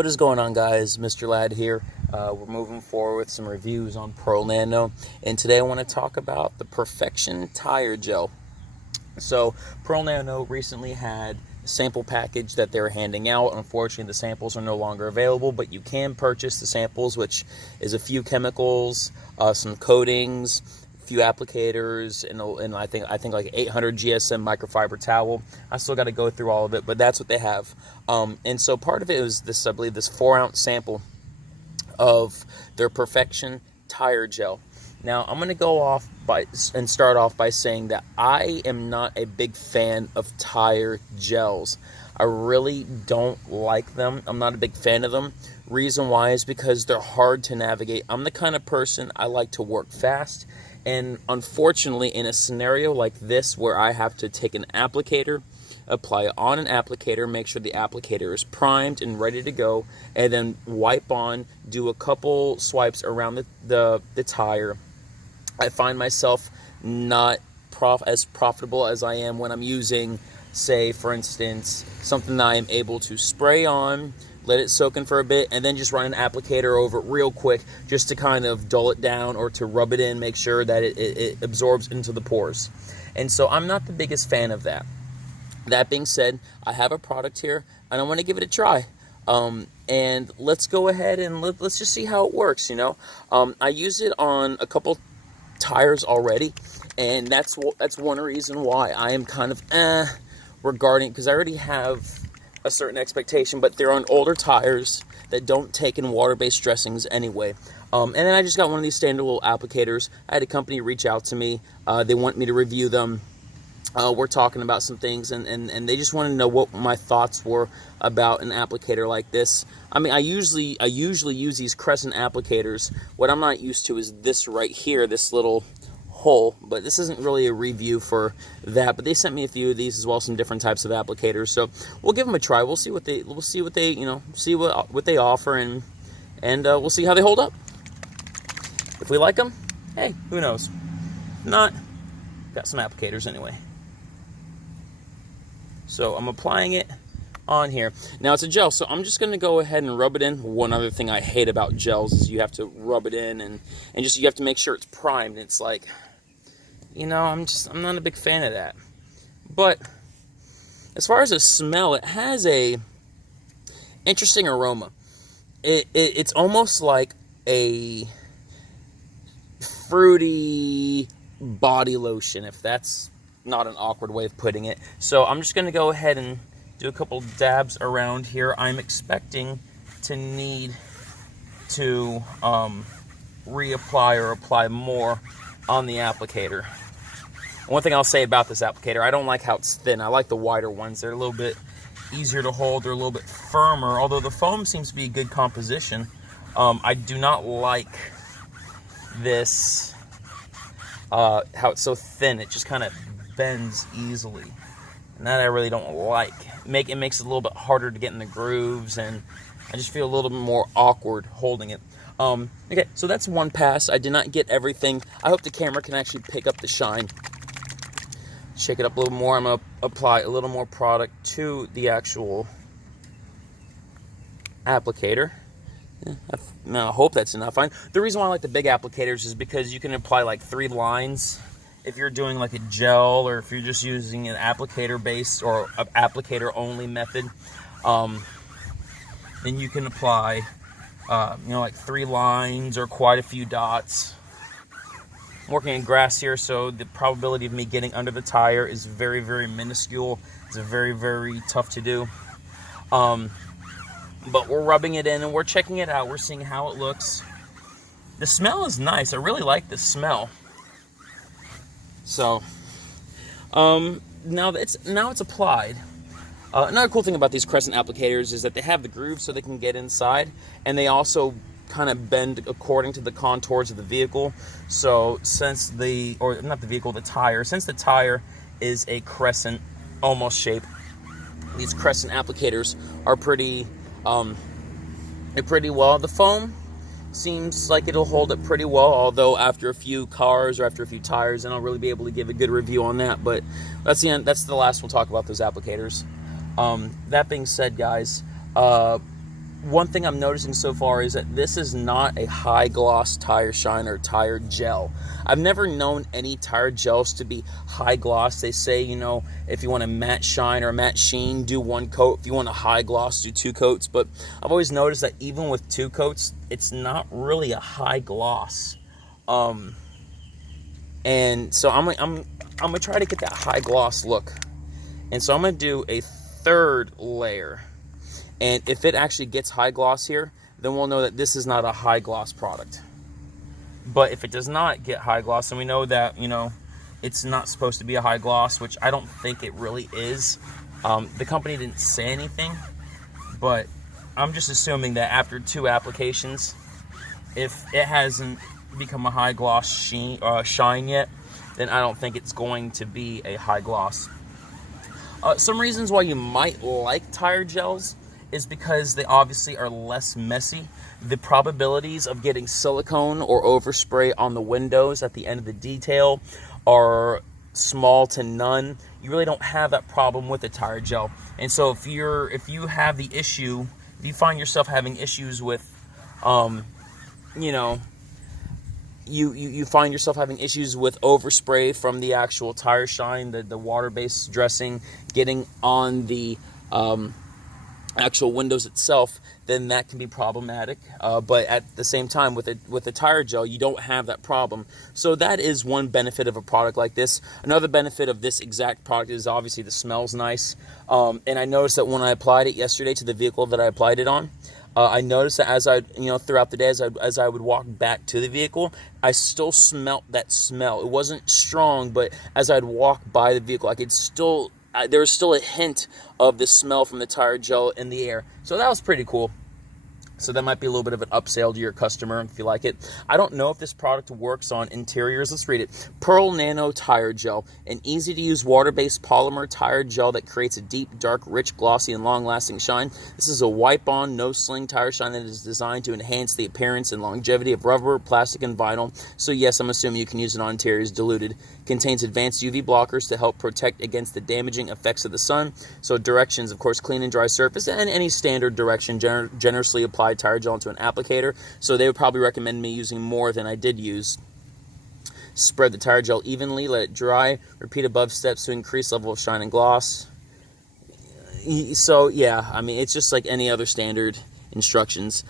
What is going on, guys? Mr. Ladd here. We're moving forward with some reviews on Pearl Nano, and today I want to talk about the Perfection Tire Gel. So Pearl Nano recently had a sample package that they were handing out. Unfortunately, the samples are no longer available, but you can purchase the samples, which is a few chemicals, some coatings, few applicators, and I think like 800 GSM microfiber towel. I still got to go through all of it, but that's what they have. And so part of it was this, I believe, this 4-ounce sample of their Perfection Tire Gel. Now I'm going to go off and start off by saying that I am not a big fan of tire gels. I really don't like them. I'm not a big fan of them. Reason why is because they're hard to navigate. I'm the kind of person, I like to work fast. And unfortunately, in a scenario like this where I have to take an applicator, apply it on an applicator, make sure the applicator is primed and ready to go, and then wipe on, do a couple swipes around the tire, I find myself not as profitable as I am when I'm using, say, for instance, something that I am able to spray on, let it soak in for a bit, and then just run an applicator over it real quick just to kind of dull it down or to rub it in, make sure that it absorbs into the pores. And so I'm not the biggest fan of that. That being said, I have a product here, and I want to give it a try. And let's go ahead and let's just see how it works, you know. I use it on a couple tires already, and that's one reason why I am kind of regarding, because I already have a certain expectation, but they're on older tires that don't take in water-based dressings anyway. And then I just got one of these standard little applicators. I had a company reach out to me. They want me to review them. We're talking about some things, and they just want to know what my thoughts were about an applicator like this. I mean, I usually use these crescent applicators. What I'm not used to is this right here, this little hole, but this isn't really a review for that. But they sent me a few of these as well, some different types of applicators. So we'll give them a try. We'll see what they what they offer, and we'll see how they hold up. If we like them, hey, who knows? If not, got some applicators anyway. So I'm applying it on here. Now it's a gel, so I'm just going to go ahead and rub it in. One other thing I hate about gels is you have to rub it in and just you have to make sure it's primed. It's like, you know, I'm not a big fan of that. But as far as the smell, it has a interesting aroma. It's almost like a fruity body lotion, if that's not an awkward way of putting it. So I'm just going to go ahead and do a couple dabs around here. I'm expecting to need to reapply or apply more on the applicator. One thing I'll say about this applicator, I don't like how it's thin. I like the wider ones. They're a little bit easier to hold. They're a little bit firmer, although the foam seems to be a good composition. I do not like this, how it's so thin. It just kind of bends easily, and that I really don't like. It makes it a little bit harder to get in the grooves, and I just feel a little bit more awkward holding it. Okay, so that's one pass. I did not get everything. I hope the camera can actually pick up the shine. Shake it up a little more. I'm going to apply a little more product to the actual applicator. I hope that's enough. The reason why I like the big applicators is because you can apply like 3 lines. If you're doing like a gel, or if you're just using an applicator based or an applicator only method, then you can apply like 3 lines or quite a few dots. I'm working in grass here, so the probability of me getting under the tire is very, very minuscule. It's very, very tough to do. But we're rubbing it in and we're checking it out. We're seeing how it looks. The smell is nice. I really like the smell. So, now it's applied. Another cool thing about these crescent applicators is that they have the grooves so they can get inside, and they also kind of bend according to the contours of the vehicle. So since the tire is a crescent almost shape, these crescent applicators are pretty well. The foam seems like it'll hold it pretty well, although after a few cars or after a few tires, then I'll really be able to give a good review on that. But that's the end. That's the last we'll talk about those applicators. That being said, guys, one thing I'm noticing so far is that this is not a high gloss tire shine or tire gel. I've never known any tire gels to be high gloss. They say, you know, if you want a matte shine or a matte sheen, do 1 coat. If you want a high gloss, do 2 coats. But I've always noticed that even with 2 coats, it's not really a high gloss. And so I'm gonna try to get that high gloss look. And so I'm gonna do a 3rd layer. And if it actually gets high gloss here, then we'll know that this is not a high gloss product. But if it does not get high gloss, and we know that, you know, it's not supposed to be a high gloss, which I don't think it really is. The company didn't say anything, but I'm just assuming that after 2 applications, if it hasn't become a high gloss shine yet, then I don't think it's going to be a high gloss. Some reasons why you might like tire gels is because they obviously are less messy. The probabilities of getting silicone or overspray on the windows at the end of the detail are small to none. You really don't have that problem with the tire gel. And so if you have the issue, if you find yourself having issues with, you know, you find yourself having issues with overspray from the actual tire shine, the water-based dressing getting on the actual windows itself, then that can be problematic. But at the same time, with the tire gel, you don't have that problem. So that is one benefit of a product like this. Another benefit of this exact product is obviously the smell's nice. And I noticed that when I applied it yesterday to the vehicle that I applied it on, I noticed that as I, throughout the day, as I would walk back to the vehicle, I still smelt that smell. It wasn't strong, but as I'd walk by the vehicle, I could still, there was still a hint of the smell from the tire gel in the air. So that was pretty cool. So that might be a little bit of an upsell to your customer if you like it. I don't know if this product works on interiors. Let's read it. Pearl Nano Tire Gel, an easy-to-use water-based polymer tire gel that creates a deep, dark, rich, glossy, and long-lasting shine. This is a wipe-on, no-sling tire shine that is designed to enhance the appearance and longevity of rubber, plastic, and vinyl. So yes, I'm assuming you can use it on interiors. Diluted. Contains advanced UV blockers to help protect against the damaging effects of the sun. So directions, of course, clean and dry surface, and any standard direction, generously applied tire gel into an applicator. So they would probably recommend me using more than I did use. Spread the tire gel evenly, let it dry, repeat above steps to increase level of shine and gloss. So yeah, I mean, it's just like any other standard instructions.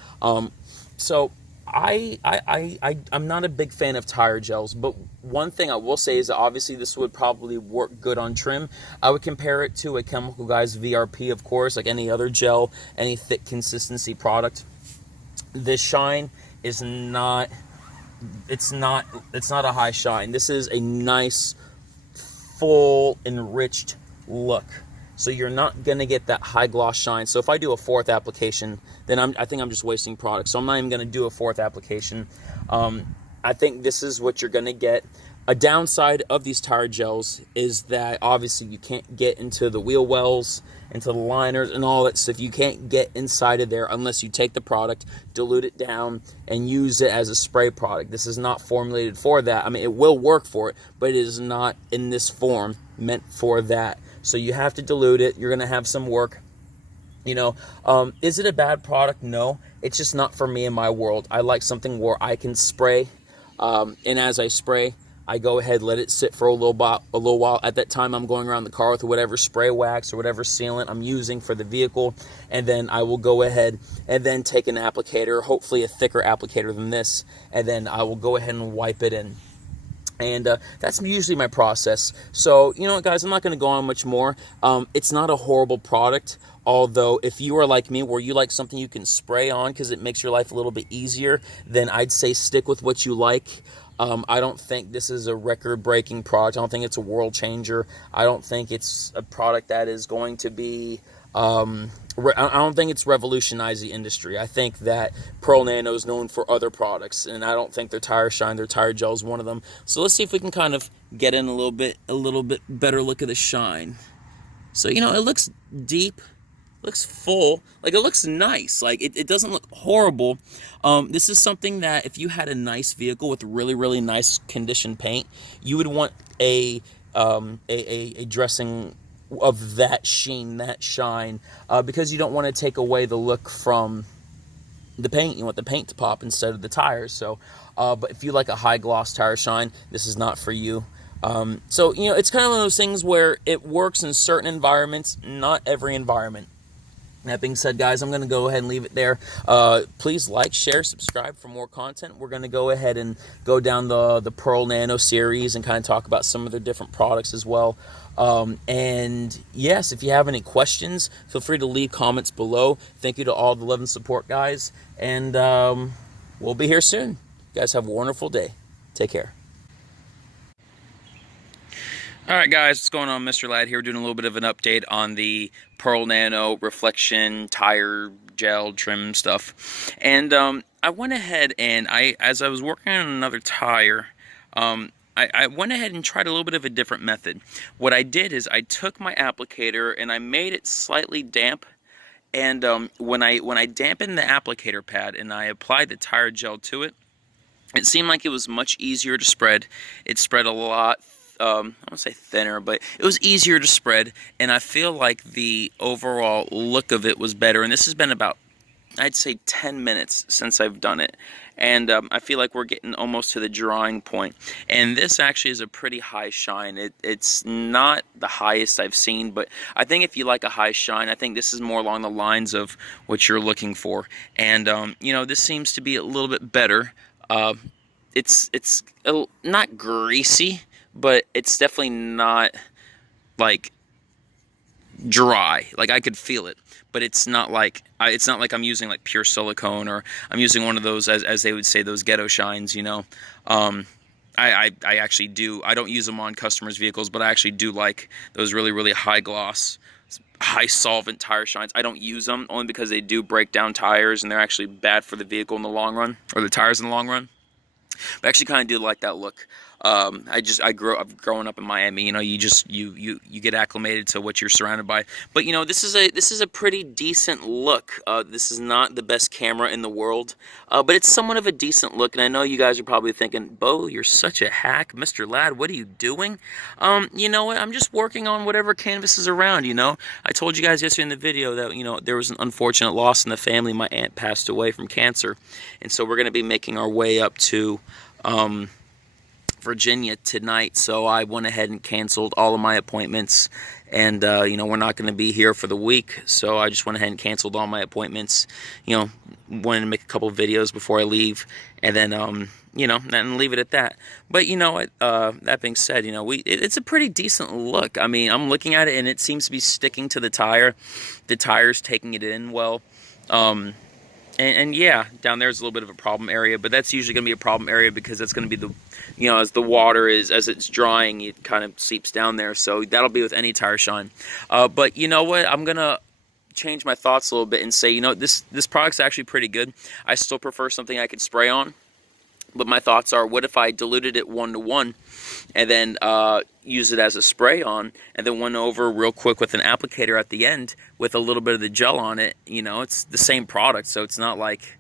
So I'm not a big fan of tire gels, but one thing I will say is that obviously this would probably work good on trim. I would compare it to a Chemical Guys VRP, of course, like any other gel, any thick consistency product. This shine is not, it's not a high shine. This is a nice, full, enriched look. So you're not going to get that high gloss shine. So if I do a 4th application, then I think I'm just wasting product. So I'm not even going to do a 4th application. I think this is what you're going to get. A downside of these tire gels is that obviously you can't get into the wheel wells, into the liners and all that stuff. You can't get inside of there unless you take the product, dilute it down, and use it as a spray product. This is not formulated for that. I mean, it will work for it, but it is not in this form meant for that. So you have to dilute it. You're going to have some work. Is it a bad product? No. It's just not for me in my world. I like something where I can spray, and as I spray, I go ahead, let it sit for a little while. At that time, I'm going around the car with whatever spray wax or whatever sealant I'm using for the vehicle, and then I will go ahead and then take an applicator, hopefully a thicker applicator than this, and then I will go ahead and wipe it in. And that's usually my process. So, guys, I'm not going to go on much more. It's not a horrible product, although if you are like me, where you like something you can spray on because it makes your life a little bit easier, then I'd say stick with what you like. I don't think this is a record-breaking product. I don't think it's a world changer. I don't think it's a product that is going to be... I don't think it's revolutionized the industry. I think that Pearl Nano is known for other products, and I don't think their tire shine, their tire gel is one of them. So let's see if we can kind of get in a little bit better look at the shine. So, it looks deep, looks full, like it looks nice, like it doesn't look horrible. This is something that if you had a nice vehicle with really, really nice conditioned paint, you would want a dressing of that sheen, that shine, because you don't want to take away the look from the paint. You want the paint to pop instead of the tires. So, but if you like a high gloss tire shine, this is not for you. So, you know, it's kind of one of those things where it works in certain environments, not every environment. That being said, guys, I'm going to go ahead and leave it there. Please like, share, subscribe for more content. We're going to go ahead and go down the Pearl Nano series and kind of talk about some of their different products as well. And yes, if you have any questions, feel free to leave comments below. Thank you to all the love and support, guys. And we'll be here soon. You guys have a wonderful day. Take care. All right, guys, what's going on? Mr. Ladd here, doing a little bit of an update on the Pearl Nano reflection tire gel trim stuff. And I went ahead and as I was working on another tire, I went ahead and tried a little bit of a different method. What I did is I took my applicator and I made it slightly damp. And when I dampened the applicator pad and I applied the tire gel to it, it seemed like it was much easier to spread. It spread a lot, I won't say thinner, but it was easier to spread, and I feel like the overall look of it was better. And this has been about, I'd say, 10 minutes since I've done it, and I feel like we're getting almost to the drying point. And this actually is a pretty high shine. It's not the highest I've seen, but I think if you like a high shine, I think this is more along the lines of what you're looking for. And you know, this seems to be a little bit better. It's not greasy, but it's definitely not like dry. Like, I could feel it, but it's not like I'm using like pure silicone, or I'm using one of those, as they would say, those ghetto shines, you know. I actually do. I don't use them on customers' vehicles, but I actually do like those really high gloss, high solvent tire shines. I don't use them only because they do break down tires, and they're actually bad for the vehicle in the long run, or the tires in the long run. But I actually kind of do like that look. I've grown up in Miami. You know, you get acclimated to what you're surrounded by. But you know, this is a pretty decent look. This is not the best camera in the world, but it's somewhat of a decent look. And I know you guys are probably thinking, Bo, you're such a hack, Mr. Ladd. What are you doing? You know what? I'm just working on whatever canvas is around. You know, I told you guys yesterday in the video that, you know, there was an unfortunate loss in the family. My aunt passed away from cancer, and so we're going to be making our way up to Virginia tonight, so I went ahead and canceled all of my appointments, and you know, we're not going to be here for the week, so I just went ahead and canceled all my appointments. You know, wanted to make a couple of videos before I leave, and then you know, and leave it at that. But you know what, that being said, you know, it's a pretty decent look. I mean, I'm looking at it and it seems to be sticking to the tire. The tire's taking it in well. And yeah, down there is a little bit of a problem area, but that's usually going to be a problem area because that's going to be the, you know, as the water as it's drying, it kind of seeps down there. So that'll be with any tire shine. But you know what? I'm going to change my thoughts a little bit and say, you know, this product's actually pretty good. I still prefer something I could spray on. But my thoughts are, what if I diluted it 1-to-1 and then use it as a spray on, and then went over real quick with an applicator at the end with a little bit of the gel on it. You know, it's the same product, so it's not like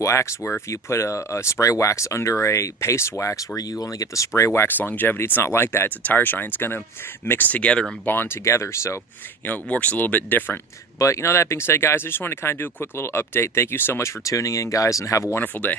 wax, where if you put a spray wax under a paste wax where you only get the spray wax longevity. It's not like that. It's a tire shine. It's going to mix together and bond together, so you know, it works a little bit different. But you know, that being said, guys, I just wanted to kind of do a quick little update. Thank you so much for tuning in, guys, and have a wonderful day.